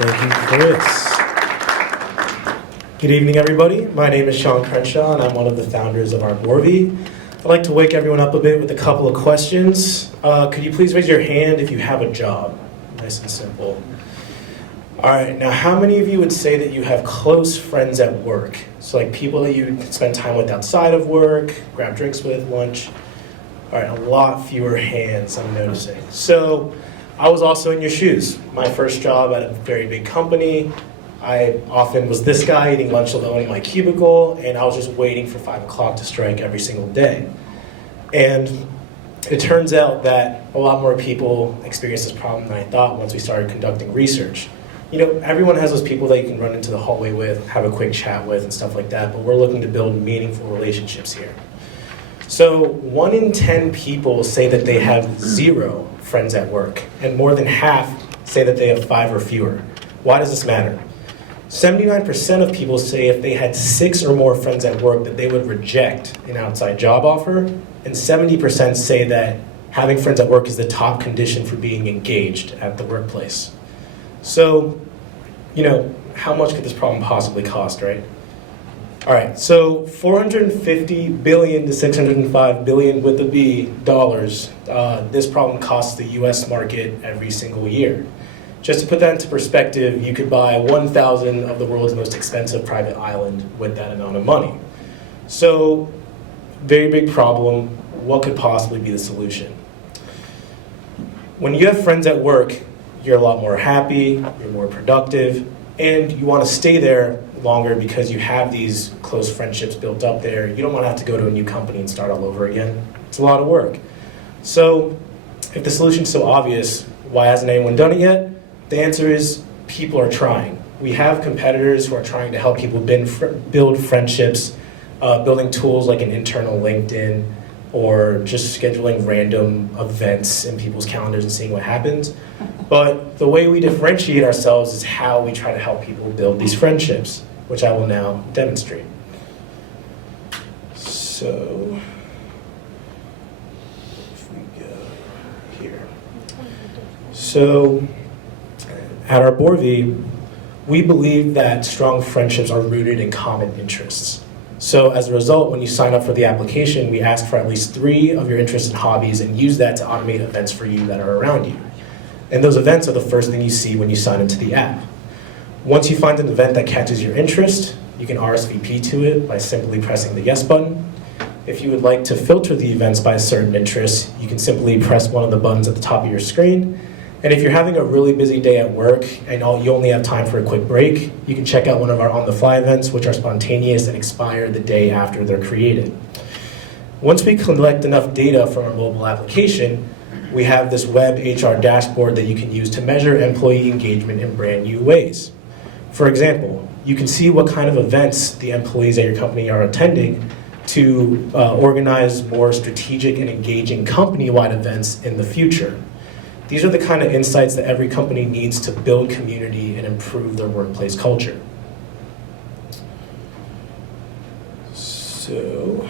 Thank you, Chris. Good evening, everybody. My name is Sean Crenshaw, and I'm one of the founders of Arborvi. I'd like to wake everyone up a bit with a couple of questions. Could you please raise your hand if you have a job? Nice and simple. All right, now how many of you would say that you have close friends at work? So like people that you spend time with outside of work, grab drinks with, lunch. All right, a lot fewer hands I'm noticing. So I was also in your shoes. My first job at a very big company, I often was this guy eating lunch alone in my cubicle, and I was just waiting for 5 o'clock to strike every single day. And it turns out that a lot more people experience this problem than I thought once we started conducting research. You know, everyone has those people that you can run into the hallway with, have a quick chat with, and stuff like that, but we're looking to build meaningful relationships here. So 1 in 10 people say that they have 0 friends at work, and more than half say that they have 5 or fewer. Why does this matter? 79% of people say if they had 6 or more friends at work that they would reject an outside job offer, and 70% say that having friends at work is the top condition for being engaged at the workplace. So, you know, how much could this problem possibly cost, right? All right, so $450 billion to $605 billion with a B dollars. This problem costs the US market every single year. Just to put that into perspective, you could buy 1,000 of the world's most expensive private island with that amount of money. So, very big problem. What could possibly be the solution? When you have friends at work, you're a lot more happy, you're more productive, and you want to stay there longer because you have these close friendships built up there. You don't want to have to go to a new company and start all over again. It's a lot of work. So, if the solution's so obvious, why hasn't anyone done it yet? The answer is people are trying. We have competitors who are trying to help people build friendships, building tools like an internal LinkedIn, or just scheduling random events in people's calendars and seeing what happens. But the way we differentiate ourselves is how we try to help people build these friendships, which I will now demonstrate. So, if we go here. So, at Arborvi, we believe that strong friendships are rooted in common interests. So as a result, when you sign up for the application, we ask for at least 3 of your interests and hobbies and use that to automate events for you that are around you. And those events are the first thing you see when you sign into the app. Once you find an event that catches your interest, you can RSVP to it by simply pressing the yes button. If you would like to filter the events by a certain interest, you can simply press one of the buttons at the top of your screen. And if you're having a really busy day at work and you only have time for a quick break, you can check out one of our on-the-fly events, which are spontaneous and expire the day after they're created. Once we collect enough data from our mobile application, we have this web HR dashboard that you can use to measure employee engagement in brand new ways. For example, you can see what kind of events the employees at your company are attending to organize more strategic and engaging company-wide events in the future. These are the kind of insights that every company needs to build community and improve their workplace culture. So,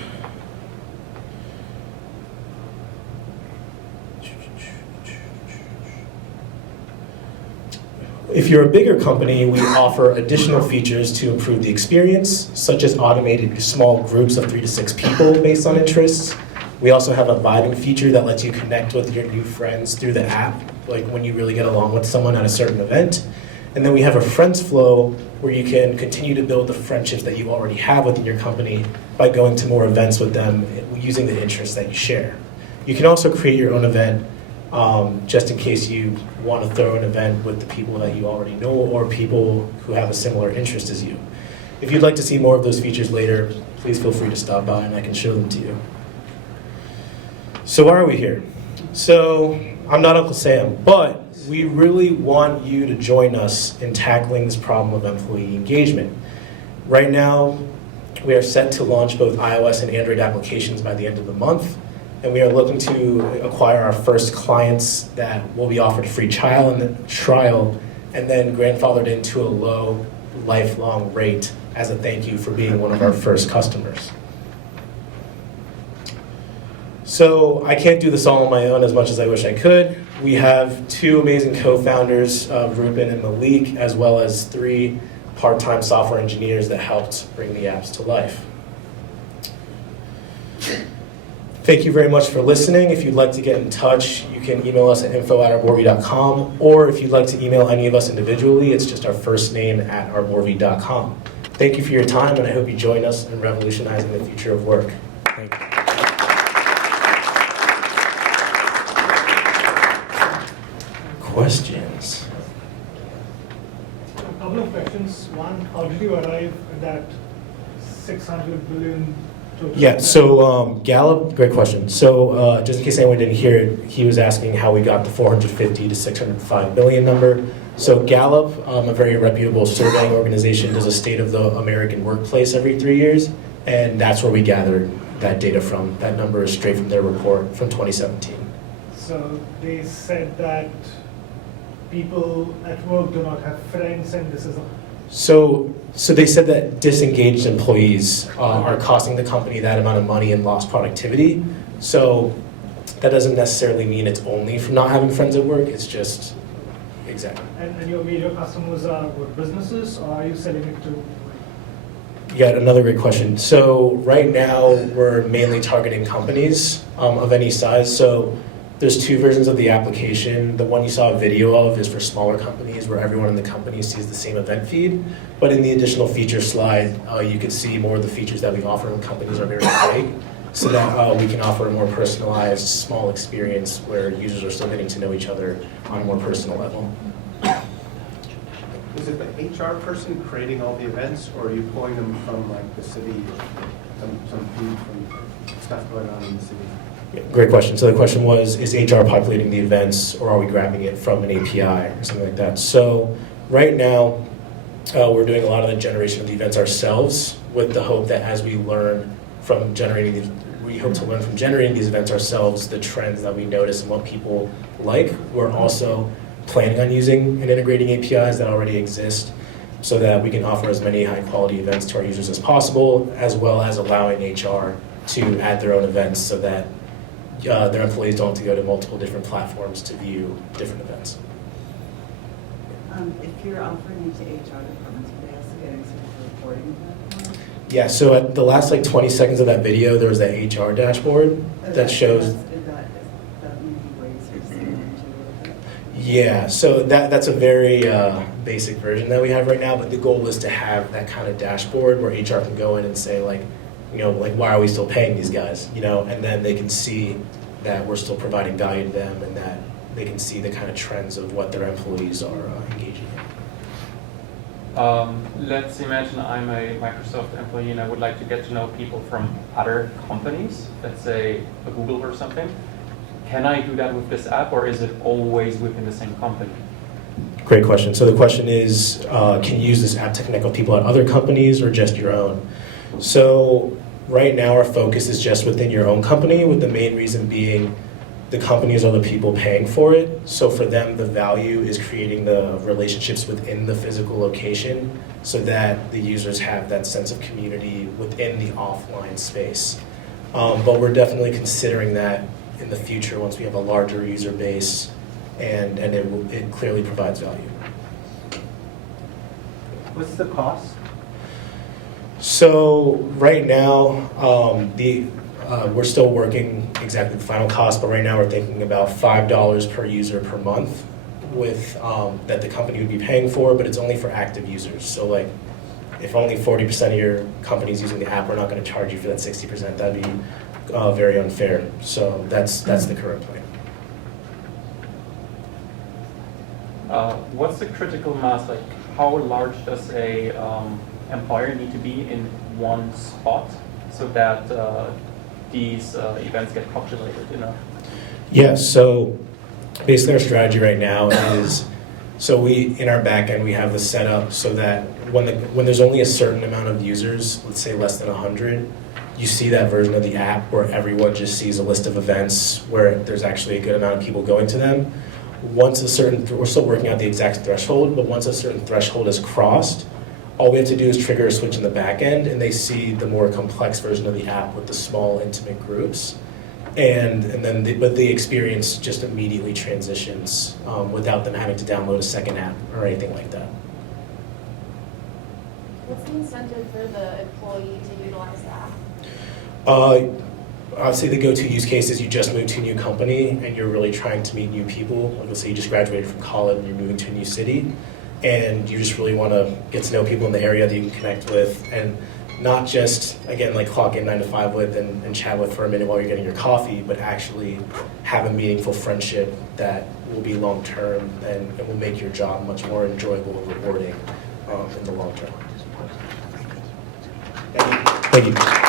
if you're a bigger company, we offer additional features to improve the experience, such as automated small groups of 3 to 6 people based on interests. We also have a vibing feature that lets you connect with your new friends through the app, like when you really get along with someone at a certain event. And then we have a friends flow where you can continue to build the friendships that you already have within your company by going to more events with them using the interests that you share. You can also create your own event just in case you want to throw an event with the people that you already know or people who have a similar interest as you. If you'd like to see more of those features later, please feel free to stop by and I can show them to you. So why are we here? So I'm not Uncle Sam, but we really want you to join us in tackling this problem of employee engagement. Right now, we are set to launch both iOS and Android applications by the end of the month, and we are looking to acquire our first clients that will be offered a free trial and then grandfathered into a low lifelong rate as a thank you for being one of our first customers. So I can't do this all on my own as much as I wish I could. We have two amazing co-founders, Ruben and Malik, as well as 3 part-time software engineers that helped bring the apps to life. Thank you very much for listening. If you'd like to get in touch, you can email us at info@arborvi.com, or if you'd like to email any of us individually, it's just our first name at arborvi.com. Thank you for your time, and I hope you join us in revolutionizing the future of work. Thank you. Questions? A couple of questions. One, how did you arrive at that 600 billion total? Yeah, so Gallup, great question. So just in case anyone didn't hear it, he was asking how we got the 450 to 605 billion number. So Gallup, a very reputable surveying organization, does a state of the American workplace every 3 years, and that's where we gathered that data from. That number is straight from their report from 2017. So they said that people at work do not have friends, and this is a... So they said that disengaged employees are costing the company that amount of money and lost productivity. So that doesn't necessarily mean it's only from not having friends at work. It's just, exactly. And your major customers are what, businesses, or are you selling it to... Yeah, another great question. So right now we're mainly targeting companies of any size. So there's 2 versions of the application. The one you saw a video of is for smaller companies where everyone in the company sees the same event feed. But in the additional feature slide, you can see more of the features that we offer when companies are very big, so that we can offer a more personalized, small experience where users are still getting to know each other on a more personal level. Is it the HR person creating all the events, or are you pulling them from like the city, some feed from stuff going on in the city? Great question. So the question was, is HR populating the events, or are we grabbing it from an API or something like that? So right now, we're doing a lot of the generation of the events ourselves, with the hope that as we learn from generating these, we hope to learn from generating these events ourselves the trends that we notice and what people like. We're also planning on using and integrating APIs that already exist, so that we can offer as many high-quality events to our users as possible, as well as allowing HR to add their own events so that their employees don't have to go to multiple different platforms to view different events. If you're offering it to HR departments, would they also get any sort of reporting platform? Yeah, so at the last 20 seconds of that video, there was that HR dashboard that shows... Is that maybe ways you're seeing into it? Yeah, so that's a very basic version that we have right now, but the goal is to have that kind of dashboard where HR can go in and say, why are we still paying these guys? And then they can see that we're still providing value to them, and that they can see the kind of trends of what their employees are engaging in. Let's imagine I'm a Microsoft employee and I would like to get to know people from other companies, let's say a Google or something. Can I do that with this app, or is it always within the same company? Great question. So the question is, can you use this app to connect with people at other companies or just your own? So right now our focus is just within your own company, with the main reason being the companies are the people paying for it. So for them, the value is creating the relationships within the physical location so that the users have that sense of community within the offline space. But we're definitely considering that in the future once we have a larger user base, and it clearly provides value. What's the cost? So right now, we're still working exactly the final cost, but right now we're thinking about $5 per user per month with that the company would be paying for, but it's only for active users. So if only 40% of your company is using the app, we're not going to charge you for that 60%. That'd be very unfair. So that's the current plan. What's the critical mass? How large does a employer need to be in one spot so that these events get populated enough? Yeah, so basically our strategy right now is, so in our backend we have the setup so that when there's only a certain amount of users, let's say less than 100, you see that version of the app where everyone just sees a list of events where there's actually a good amount of people going to them. We're still working out the exact threshold, but once a certain threshold is crossed, all we have to do is trigger a switch in the back end, and they see the more complex version of the app with the small, intimate groups. But the experience just immediately transitions without them having to download a second app or anything like that. What's the incentive for the employee to utilize that? I'd say the go-to use case is you just moved to a new company and you're really trying to meet new people. Like let's say you just graduated from college and you're moving to a new city, and you just really want to get to know people in the area that you can connect with, and not just, again, like clock in 9 to 5 with and chat with for a minute while you're getting your coffee, but actually have a meaningful friendship that will be long-term and will make your job much more enjoyable and rewarding in the long term. Thank you. Thank you.